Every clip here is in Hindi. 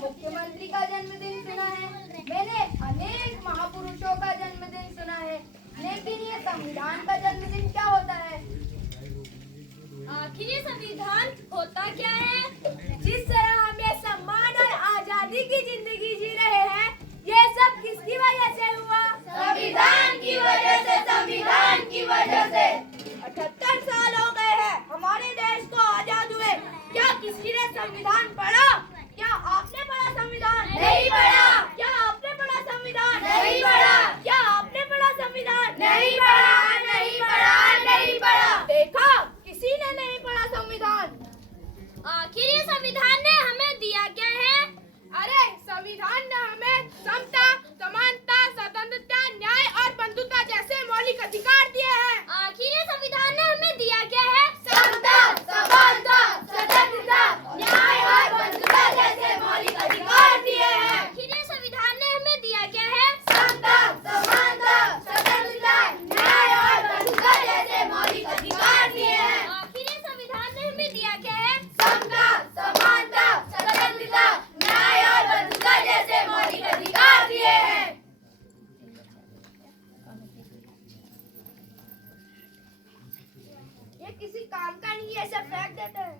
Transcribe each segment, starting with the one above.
मुख्यमंत्री का जन्मदिन सुना है, मैंने अनेक महापुरुषों का जन्मदिन सुना है, लेकिन ये संविधान का जन्मदिन क्या होता है? आखिर ये संविधान होता क्या है? जिस तरह हम ये सम्मान और आजादी की जिंदगी जी रहे हैं, ये सब किसकी वजह से हुआ? संविधान की वजह से, संविधान की वजह से। 78 साल हो गए हैं हमारे देश को आजाद हुए। क्या किसी ने संविधान पढ़ा? क्या आपने पढ़ा संविधान? नहीं पढ़ा। क्या आपने पढ़ा संविधान? नहीं पढ़ा। क्या आपने पढ़ा संविधान? नहीं पढ़ा, नहीं पढ़ा, नहीं पढ़ा। देखा, किसी ने नहीं पढ़ा संविधान। आखिर ये संविधान ने हमें दिया क्या है? अरे संविधान ने हमें समता, समानता, स्वतंत्रता, न्याय और बंधुता जैसे मौलिक अधिकार दिए हैं। आखिर ये संविधान ने हमें दिया क्या है? समता, समानता, स्वतंत्रता, न्याय और बंधुता जैसे मौलिक अधिकार दिए हैं। आखिर ये संविधान ने हमें दिया क्या है? समता, समानता, स्वतंत्रता, न्याय और बंधुता जैसे मौलिक अधिकार दिए हैं। आखिर ये संविधान ने हमें दिया क्या है? समता, समानता, स्वतंत्रता, न्याय और बंधुता जैसे मौलिक अधिकार दिए हैं। ये किसी काम का नहीं है, सब फेंक देते हैं।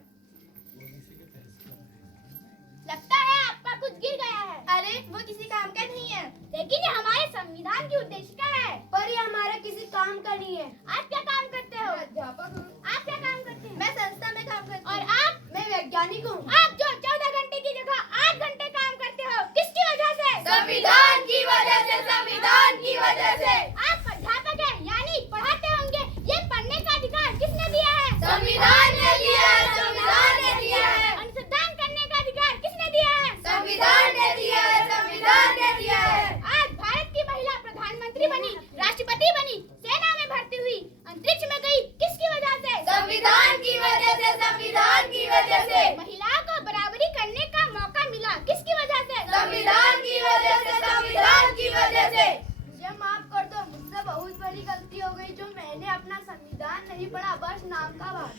लगता है आपका कुछ गिर गया है। अरे वो किसी काम का नहीं है, लेकिन ये हमारे संविधान की उद्देशिका है। पर ये हमारे किसी काम का नहीं है। आप क्या काम करते हो? अध्यापक हूँ। आप क्या काम करते हैं? मैं संस्था में काम करती हूँ। और आप? मैं वैज्ञानिक हूँ। आप जो 14 घंटे की जगह 8 घंटे काम करते हो, किसकी वजह से? संविधान की वजह से, संविधान की वजह से। आप अध्यापक हैं, यानी पढ़ाते होंगे। ये पढ़ने का अधिकार किसने दिया है? संविधान ने दिया है, संविधान ने दिया है। अनुसंधान करने का अधिकार किसने दिया है? संविधान ने दिया है, संविधान ने दिया है। आज भारत की महिला प्रधानमंत्री बनी, राष्ट्रपति बनी, सेना में भर्ती हुई, अंतरिक्ष में गई, किसकी वजह से? संविधान की वजह से, संविधान की वजह से। महिलाओं को बराबरी करने का मौका मिला, किसकी वजह से? संविधान की वजह से, संविधान की वजह से। मुझे माफ कर दो, मुझसे बहुत बड़ी गलती हो गई जो मैंने अपना संविधान नहीं पढ़ा, बस नाम का बात।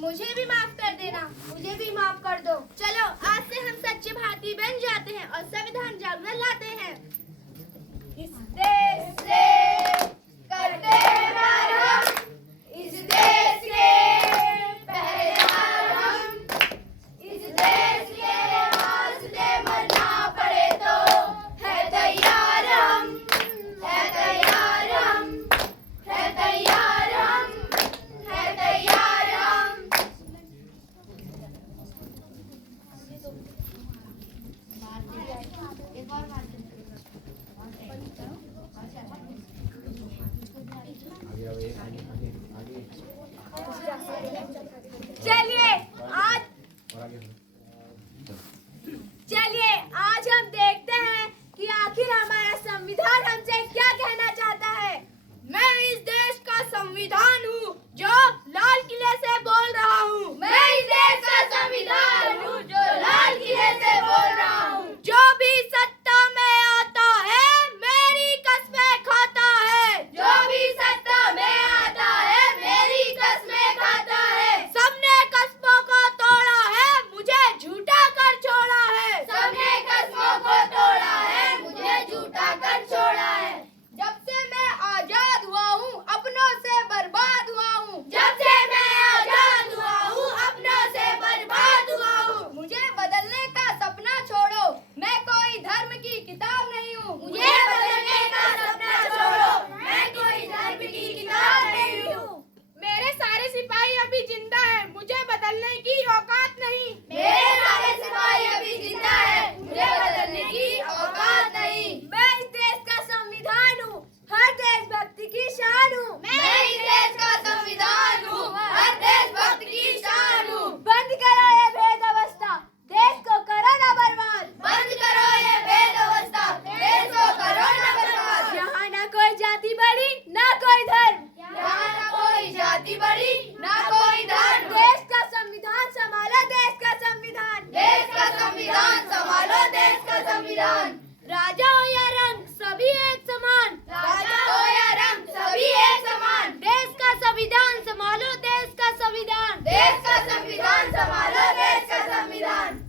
मुझे भी माफ कर देना। मुझे भी माफ कर दो। चलो आज से हम सच्चे भारतीय बन जाते हैं और संविधान जागरण लाते हैं। इस देश से करते हैं प्यार हम, इस देश के पहरेदार हम, इस देश के वास्ते मरना पड़े तो है तैयार हम, है तैयार हम, है तैयार हम, है तैयार हम। एक और बात जाति बड़ी ना कोई धर्म, यहाँ ना कोई जाति बड़ी ना कोई धर्म। देश का संविधान संभालो, देश का संविधान, देश का संविधान संभालो, देश का संविधान। राजा हो या रंग सभी एक समान, राजा हो या रंग सभी एक समान। देश का संविधान संभालो, देश का संविधान, देश का संविधान संभालो, देश का संविधान।